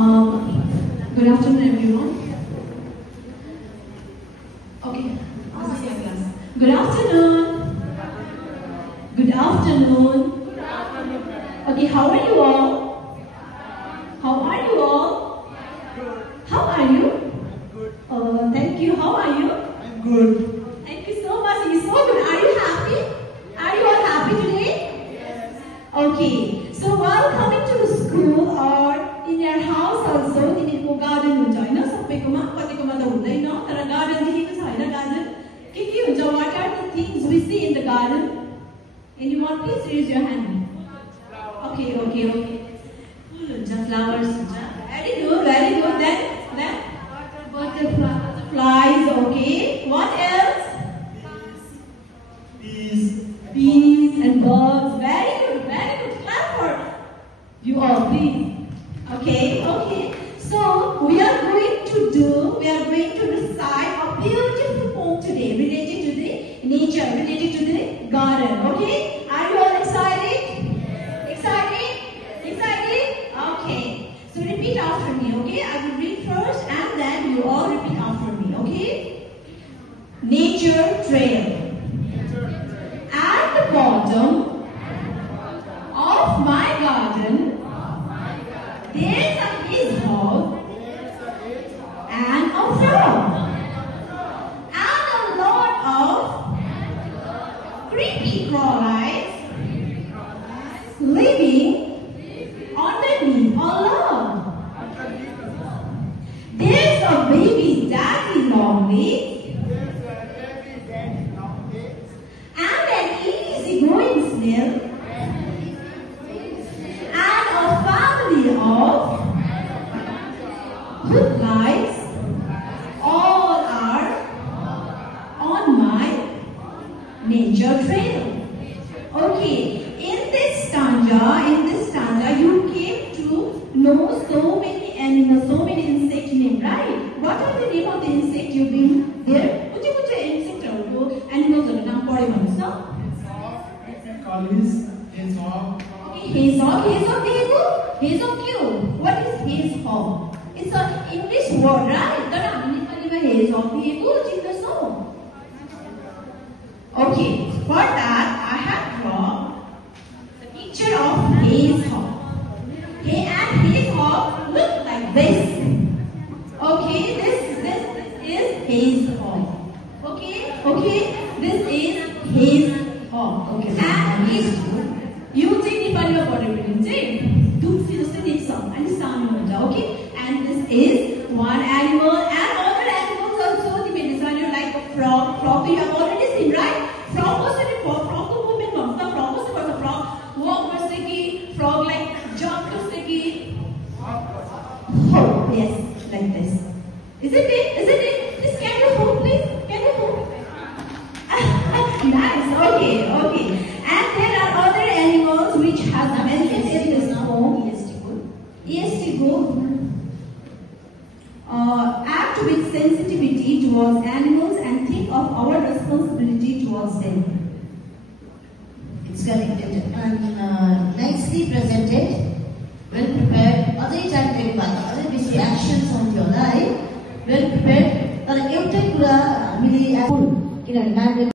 Good afternoon, everyone. Okay. Good afternoon. Good afternoon. Okay, how are you all? How are you all? How are you? Thank you. How are you? I'm good. Thank you so much. It's so good. Are you happy? Are you all happy today? Yes. Okay. So while coming to the school or in your house also, तिमीको garden हुन्छ हैन सबैकोमा कतिकोमा त हुँदैन तर garden देखेको छ हैन garden के हुन्छ what are the things we see in the garden? Anyone please raise your hand. Okay. Full हुन्छ flowers हुन्छ. Very good. Then butterflies. Okay. What else? Bees and birds. Very good. Clap for you all, please. Okay. So we are going to recite a beautiful poem today related to the nature, related to the garden. Okay? Are you all excited? Excited? Okay. So repeat after me. Okay? I will read first and then you all repeat after me. Okay? Nature trail. At the bottom of my garden, there's a hedgehog and a frog and a lot of creepy crawlies living underneath a log. There's a baby daddy longlegs and an easy-going snail and a family of good lights. All are on my nature trail. Okay, in this stanza, you came to know so many animals, so many insect names, right? What are the name of the insect you've been there? Which insect animals naam पढ्यो भन्नुस् त? Hedgehog. Hedgehog के हो? What is hedgehog? It's an English word, right? तर हामी नेपालीमा hedgehog देखेको चिन्दैछौ? Okay, for that I have drawn the picture of hedgehog. Okay, and hedgehog looks like this. Okay, this is hedgehog. Okay, this is hedgehog. Okay, and it's you चाहिँ नेपालीमा पढ्यो भने चाहिँ डुक्सी जस्तै देख्छ अनि सानो हुन्छ. Okay, and this is one animal and other animals also तिमीले जान्यो like a frog you have already seen, right? Frog को movement भन्छ. Frog कस्तो गर्छ? Frog walk गर्छ कि frog like jump गर्छ कि hop? Yes, like this. Isn't it? Please can you hop, please? Can you hop? Nice. Okay. And there are other animals which have mentioned in this poem. Act with sensitivity towards animals and think of our responsibility towards them. It's connected and nicely presented, well prepared. Other time other busy actions on your life, well prepared. तर एउटै कुरा हामीले किनभने